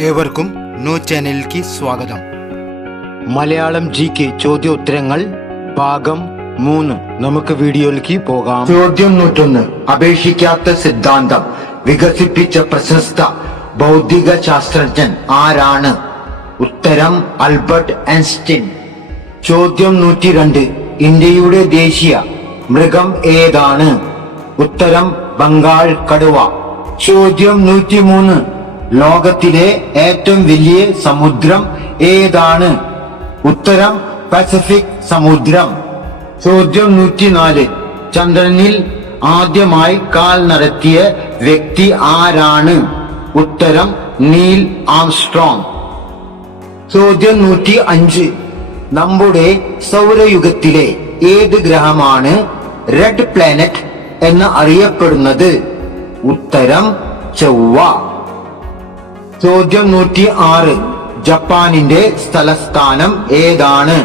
ഏവർക്കും ന്യൂ ചാനലിലേക്ക് സ്വാഗതം. മലയാളം ജി കെ ചോദ്യോത്തരങ്ങൾ ഭാഗം മൂന്ന്. നമുക്ക് വീഡിയോയിലേക്ക് പോകാം. ചോദ്യം നൂറ്റൊന്ന്. അപേക്ഷിക്കാത്ത സിദ്ധാന്തം. വികസിപ്പിച്ച പ്രശസ്ത ഭൗതിക ശാസ്ത്രജ്ഞൻ ആരാണ്? ഉത്തരം ആൽബർട്ട് ഐൻസ്റ്റീൻ. ചോദ്യം നൂറ്റി രണ്ട് ഇന്ത്യയുടെ ദേശീയ മൃഗം ഏതാണ്? ഉത്തരം ബംഗാൾ കടുവ. ചോദ്യം നൂറ്റിമൂന്ന്. ലോകത്തിലെ ഏറ്റവും വലിയ സമുദ്രം ഏതാണ്? ഉത്തരം പസഫിക് സമുദ്രം. ചോദ്യം നൂറ്റിനാല്. ചന്ദ്രനിൽ ആദ്യമായി കാൽ നടത്തിയ വ്യക്തി ആരാണ്? ഉത്തരം നീൽ ആംസ്ട്രോങ്. ചോദ്യം നൂറ്റി അഞ്ച് നമ്മുടെ സൗരയുഗത്തിലെ ഏത് ഗ്രഹമാണ് റെഡ് പ്ലാനറ്റ് എന്ന് അറിയപ്പെടുന്നത്? ഉത്തരം ചൊവ്വ. ചോദ്യം നൂറ്റി ആറ് ജപ്പാനിന്റെ സ്ഥലസ്ഥാനം ഏതാണ്?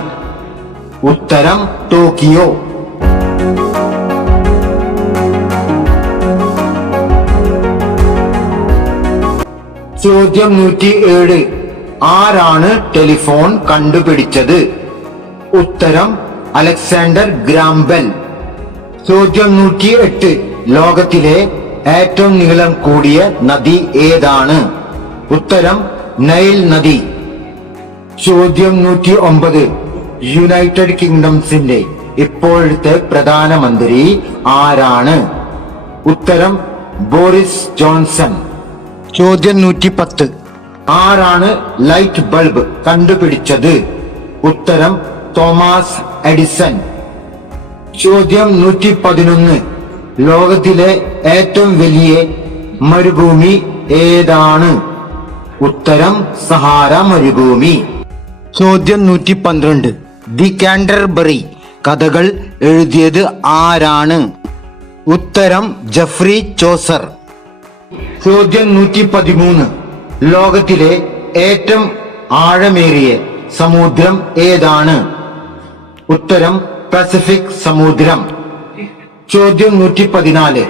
ഉത്തരം ടോക്കിയോ. ചോദ്യം നൂറ്റി ഏഴ് ആരാണ് ടെലിഫോൺ കണ്ടുപിടിച്ചത്? ഉത്തരം അലക്സാണ്ടർ ഗ്രാംബെൽ. ചോദ്യം നൂറ്റി എട്ട് ലോകത്തിലെ ഏറ്റവും നീളം കൂടിയ നദി ഏതാണ്? ഉത്തരം നൈൽ നദി. ചോദ്യം നൂറ്റി ഒമ്പത് യുണൈറ്റഡ് കിങ്ഡംസിന്റെ ഇപ്പോഴത്തെ പ്രധാനമന്ത്രി ആരാണ്? ഉത്തരം ബോറിസ് ജോൺസൺ. ചോദ്യം നൂറ്റി പത്ത് ആരാണ് ലൈറ്റ് ബൾബ് കണ്ടുപിടിച്ചത്? ഉത്തരം തോമസ് എഡിസൺ. ചോദ്യം നൂറ്റി പതിനൊന്ന് ലോകത്തിലെ ഏറ്റവും വലിയ മരുഭൂമി ഏതാണ്? ഉത്തരം സഹാര മരുഭൂമി. ചോദ്യം നൂറ്റി പന്ത്രണ്ട് ദി കാൻഡർബറി കഥകൾ എഴുതിയത് ആരാണ്? ഉത്തരം ജഫ്രി ചോസർ. ചോദ്യം നൂറ്റി പതിമൂന്ന് ലോകത്തിലെ ഏറ്റവും ആഴമേറിയ സമുദ്രം ഏതാണ്? ഉത്തരം പസഫിക് സമുദ്രം. ചോദ്യം നൂറ്റി പതിനാല്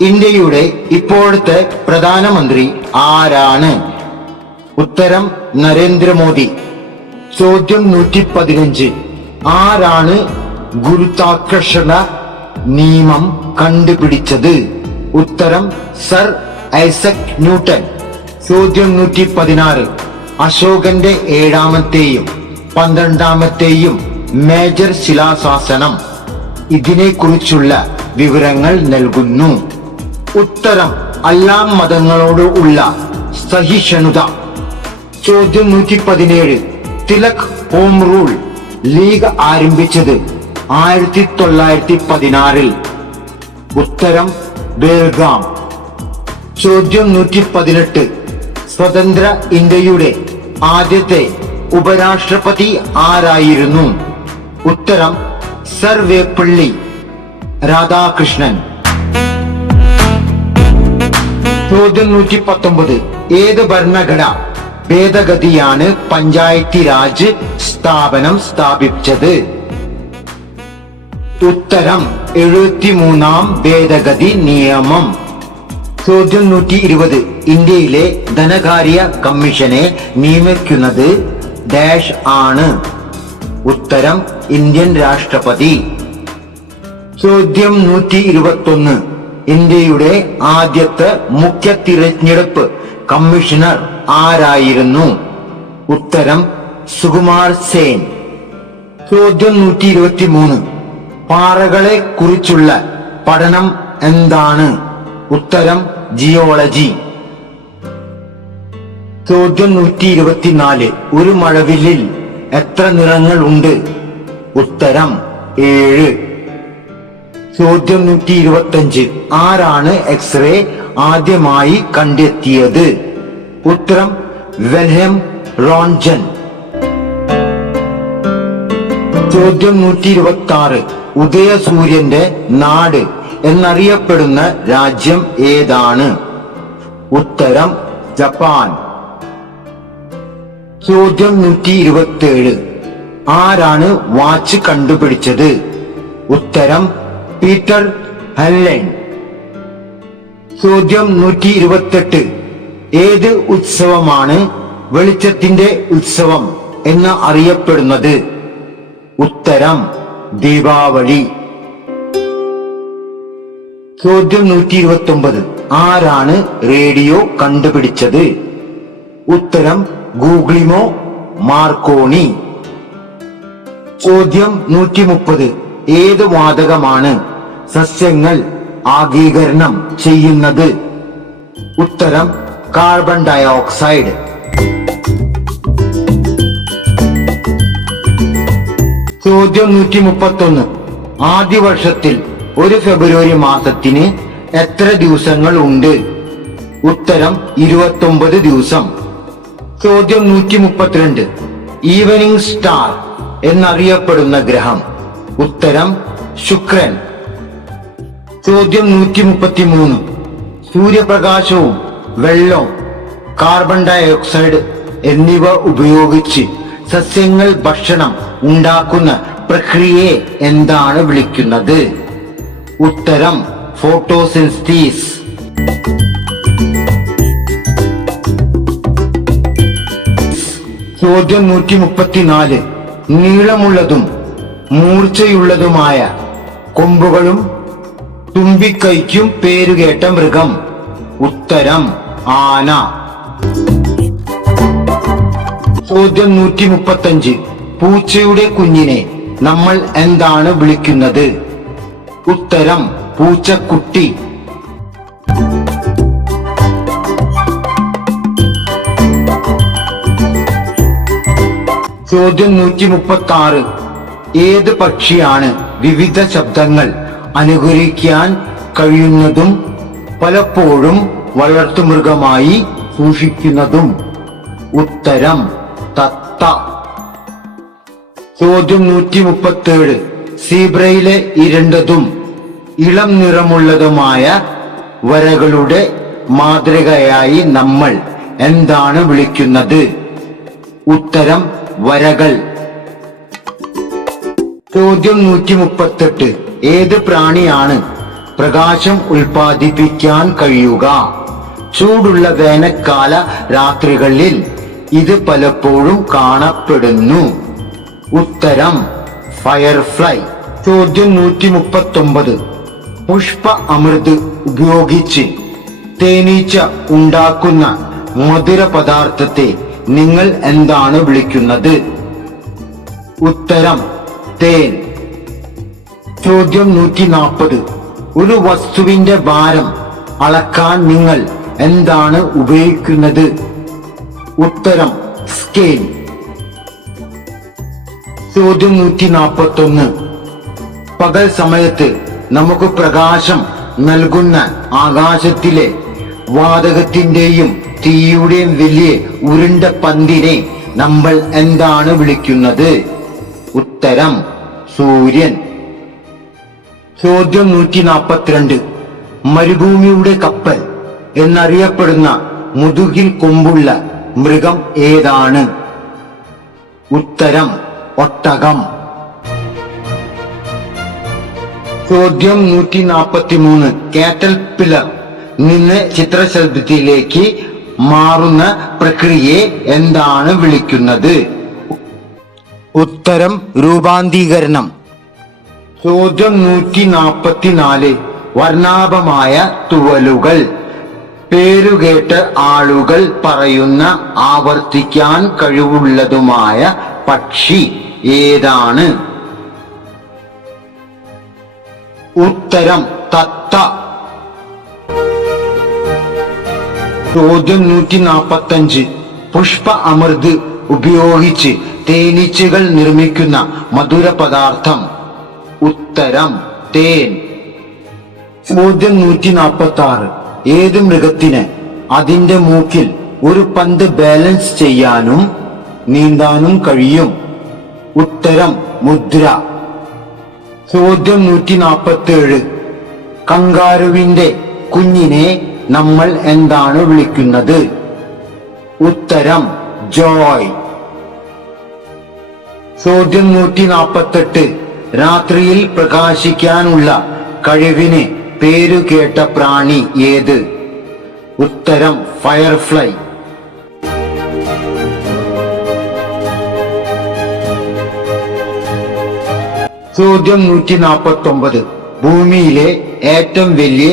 ഇന്ത്യയുടെ ഇപ്പോഴത്തെ പ്രധാനമന്ത്രി ആരാണ്? ഉത്തരം നരേന്ദ്രമോദി. ചോദ്യം നൂറ്റി പതിനഞ്ച് ആരാണ് ഗുരുത്വാകർഷണ നിയമം കണ്ടുപിടിച്ചത്? ഉത്തരം സർ ഐസക് ന്യൂട്ടൻ. ചോദ്യം നൂറ്റി പതിനാറ് അശോകന്റെ ഏഴാമത്തെയും പന്ത്രണ്ടാമത്തെയും മേജർ ശിലാശാസനം. ഇതിനെക്കുറിച്ചുള്ള വിവരങ്ങൾ നൽകുന്നു. ഉത്തരം എല്ലാ മതങ്ങളോട് ഉള്ള സഹിഷ്ണുത. ചോദ്യം നൂറ്റി പതിനേഴ് തിലക് ഹോം റൂൾ ലീഗ് ആരംഭിച്ചത് ആയിരത്തി തൊള്ളായിരത്തി പതിനാറിൽ ഉത്തരം ബേൽഗാം. ചോദ്യം നൂറ്റി പതിനെട്ട് സ്വതന്ത്ര ഇന്ത്യയുടെ ആദ്യത്തെ ഉപരാഷ്ട്രപതി ആരായിരുന്നു? ഉത്തരം സർവേപ്പള്ളി രാധാകൃഷ്ണൻ. ചോദ്യം നൂറ്റി പത്തൊമ്പത് ഏത് ഭരണഘടന ഭേദഗതിയാണ് പഞ്ചായത്തി രാജ് സ്ഥാപനം സ്ഥാപിച്ചത്. ഉത്തരം എഴുപത്തിമൂന്നാം ഭേദഗതി നിയമം. ചോദ്യം നൂറ്റി ഇരുപത് ഇന്ത്യയിലെ ധനകാര്യ കമ്മീഷനെ നിയമിക്കുന്നത് ഡാഷ് ആണ്. ഉത്തരം ഇന്ത്യൻ രാഷ്ട്രപതി. ചോദ്യം നൂറ്റി ഇരുപത്തൊന്ന് ഇന്ത്യയുടെ ആദ്യത്തെ മുഖ്യ തിരഞ്ഞെടുപ്പ് കമ്മീഷണർ ആരായിരുന്നു? ഉത്തരം സുകുമാർ സെൻ. ചോദ്യം നൂറ്റി ഇരുപത്തി മൂന്ന് പാറകളെ കുറിച്ചുള്ള പഠനം എന്താണ്? ഉത്തരം ജിയോളജി. ചോദ്യം നൂറ്റി ഇരുപത്തിനാല് ഒരു മഴവില്ലിൽ എത്ര നിറങ്ങൾ ഉണ്ട്? ഉത്തരം ഏഴ്. ചോദ്യം നൂറ്റി ഇരുപത്തഞ്ച് ആരാണ് എക്സ്റേ ആദ്യമായി കണ്ടെത്തിയത്? ഉത്തരം വെൽഹം റോൺജൻ ചോദ്യം നൂറ്റി ഇരുപത്തി ആറ് ഉദയസൂര്യന്റെ നാട് എന്നറിയപ്പെടുന്ന രാജ്യം ഏതാണ്? ഉത്തരം ജപ്പാൻ. ചോദ്യം നൂറ്റി ഇരുപത്തി ഏഴ് ആരാണ് വാച്ച് കണ്ടുപിടിച്ചത്? ഉത്തരം പീറ്റർ ഹെല്ലൻ. ചോദ്യം നൂറ്റി ഇരുപത്തെട്ട് ഏത് ഉത്സവമാണ് വെളിച്ചത്തിന്റെ ഉത്സവം എന്ന് അറിയപ്പെടുന്നത്? ഉത്തരം ദീപാവലി. ചോദ്യം നൂറ്റി ഇരുപത്തി ഒമ്പത് ആരാണ് റേഡിയോ കണ്ടുപിടിച്ചത്? ഉത്തരം ഗൂഗ്ലിമോ മാർക്കോണി. ചോദ്യം നൂറ്റി മുപ്പത് ഏത് വാതകമാണ് സസ്യങ്ങൾ ആഗീകരണം ചെയ്യുന്നത്? ഉത്തരം കാർബൺ ഡയോക്സൈഡ് ചോദ്യം നൂറ്റി മുപ്പത്തൊന്ന് ആദ്യ വർഷത്തിൽ ഒരു ഫെബ്രുവരി മാസത്തിന് എത്ര ദിവസങ്ങൾ ഉണ്ട്? ഉത്തരം ഇരുപത്തി ഒമ്പത് ദിവസം. ചോദ്യം നൂറ്റി മുപ്പത്തിരണ്ട് ഈവനിങ് സ്റ്റാർ എന്നറിയപ്പെടുന്ന ഗ്രഹം. ഉത്തരം ശുക്രൻ. ചോദ്യം നൂറ്റി മുപ്പത്തി സൂര്യപ്രകാശവും വെള്ളവും കാർബൺ ഡയോക്സൈഡ് എന്നിവ ഉപയോഗിച്ച് സസ്യങ്ങൾ ഭക്ഷണം ഉണ്ടാക്കുന്ന പ്രക്രിയയെ എന്താണ് വിളിക്കുന്നത്? ഉത്തരം ഫോട്ടോസിൻസ്റ്റീസ് ചോദ്യം നൂറ്റി മുപ്പത്തിനാല് നീളമുള്ളതും മൂർച്ചയുള്ളതുമായ കൊമ്പുകളും തുമ്പിക്കൈക്കും പേരുകേട്ട മൃഗം. ഉത്തരം ആന. ചോദ്യം നൂറ്റി മുപ്പത്തഞ്ച് പൂച്ചയുടെ കുഞ്ഞിനെ നമ്മൾ എന്താണ് വിളിക്കുന്നത്? ഉത്തരം പൂച്ചക്കുട്ടി. ചോദ്യം നൂറ്റി മുപ്പത്തി ആറ് ഏത് പക്ഷിയാണ് വിവിധ ശബ്ദങ്ങൾ അനുകരിക്കാൻ കഴിയുന്നതും പലപ്പോഴും വളർത്തുമൃഗമായി സൂക്ഷിക്കുന്നതും ഉത്തരം തത്ത. ചോദ്യം നൂറ്റി മുപ്പത്തേഴ് സീബ്രയിലെ ഇരുണ്ടതും ഇളം നിറമുള്ളതുമായ വരകളുടെ മാതൃകയായി നമ്മൾ എന്താണ് വിളിക്കുന്നത്? ഉത്തരം വരകൾ. ചോദ്യം നൂറ്റി മുപ്പത്തെട്ട് ഏത് പ്രാണിയാണ് പ്രകാശം ഉൽപ്പാദിപ്പിക്കാൻ കഴിയുക? ചൂടുള്ള വേനൽക്കാല രാത്രികളിൽ ഇത് പലപ്പോഴും കാണപ്പെടുന്നു. ഉത്തരം ഫയർഫ്ലൈ. ചോദ്യം നൂറ്റി മുപ്പത്തൊമ്പത് പുഷ്പ അമൃത് ഉപയോഗിച്ച് തേനീച്ച ഉണ്ടാക്കുന്ന മധുര പദാർത്ഥത്തെ നിങ്ങൾ എന്താണ് വിളിക്കുന്നത്? ഉത്തരം തേൻ. ചോദ്യം നൂറ്റി നാൽപ്പത് ഒരു വസ്തുവിന്റെ ഭാരം അളക്കാൻ നിങ്ങൾ എന്താണ് ഉപയോഗിക്കുന്നത്? ഉത്തരം സ്കെയിൽ ചോദ്യം നൂറ്റി നാൽപ്പത്തി ഒന്ന് പകൽ സമയത്ത് നമുക്ക് പ്രകാശം നൽകുന്ന ആകാശത്തിലെ വാതകത്തിന്റെയും തീയുടെയും വലിയ ഉരുണ്ട പന്തിനെ നമ്മൾ എന്താണ് വിളിക്കുന്നത്? ഉത്തരം സൂര്യൻ. ചോദ്യം നൂറ്റി നാൽപ്പത്തിരണ്ട് മരുഭൂമിയുടെ കപ്പൽ. എന്നറിയപ്പെടുന്ന മുതുകിൽ കൊമ്പുള്ള മൃഗം ഏതാണ്? ഉത്തരം ഒട്ടകം. ചോദ്യം നൂറ്റി നാൽപ്പത്തി മൂന്ന് കാറ്റൽ പില്ലർ നിന്ന് ചിത്രശലഭത്തിലേക്ക് മാറുന്ന പ്രക്രിയയെ എന്താണ് വിളിക്കുന്നത്? ഉത്തരം രൂപാന്തീകരണം ചോദ്യം നൂറ്റി നാൽപ്പത്തിനാല് വർണാഭമായ തുവലുകൾ. പേരുകേട്ട ആളുകൾ പറയുന്ന ആവർത്തിക്കാൻ കഴിവുള്ളതുമായ പക്ഷി ഏതാണ്? ഉത്തരം തത്ത. ചോദ്യം നൂറ്റി നാപ്പത്തഞ്ച് പുഷ്പ അമൃത് ഉപയോഗിച്ച് തേനീച്ചകൾ നിർമ്മിക്കുന്ന മധുര പദാർത്ഥം. ഉത്തരം തേൻ. ചോദ്യം നൂറ്റി നാൽപ്പത്തി ആറ് ഏത് മൃഗത്തിന് അതിന്റെ മൂക്കിൽ ഒരു പന്ത് ബാലൻസ് ചെയ്യാനും നീന്താനും കഴിയും? ഉത്തരം മുദ്ര. ചോദ്യം നൂറ്റി നാൽപ്പത്തി ഏഴ് കങ്കാരുവിന്റെ കുഞ്ഞിനെ നമ്മൾ എന്താണ് വിളിക്കുന്നത്? ഉത്തരം ജോയ്. ചോദ്യം നൂറ്റി നാൽപ്പത്തെട്ട് രാത്രിയിൽ പ്രകാശിക്കാനുള്ള കഴിവിന് പേരു കേട്ട പ്രാണി ഏത്? ഉത്തരം ഫയർഫ്ലൈ. ചോദ്യം നൂറ്റി നാൽപ്പത്തി ഒമ്പത് ഭൂമിയിലെ ഏറ്റവും വലിയ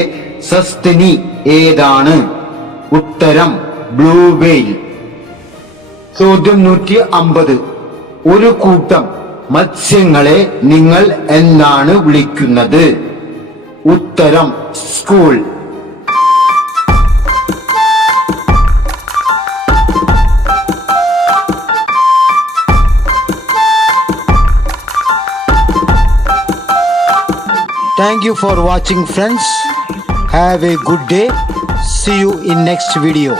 സസ്തനി ഏതാണ്? ഉത്തരം ബ്ലൂ വെയിൽ. ചോദ്യം നൂറ്റി അമ്പത് ഒരു കൂട്ടം മത്സ്യങ്ങളെ നിങ്ങൾ എന്നാണ് വിളിക്കുന്നത്? ഉത്തരം school Thank you for watching friends. Have a good day. See you in next video.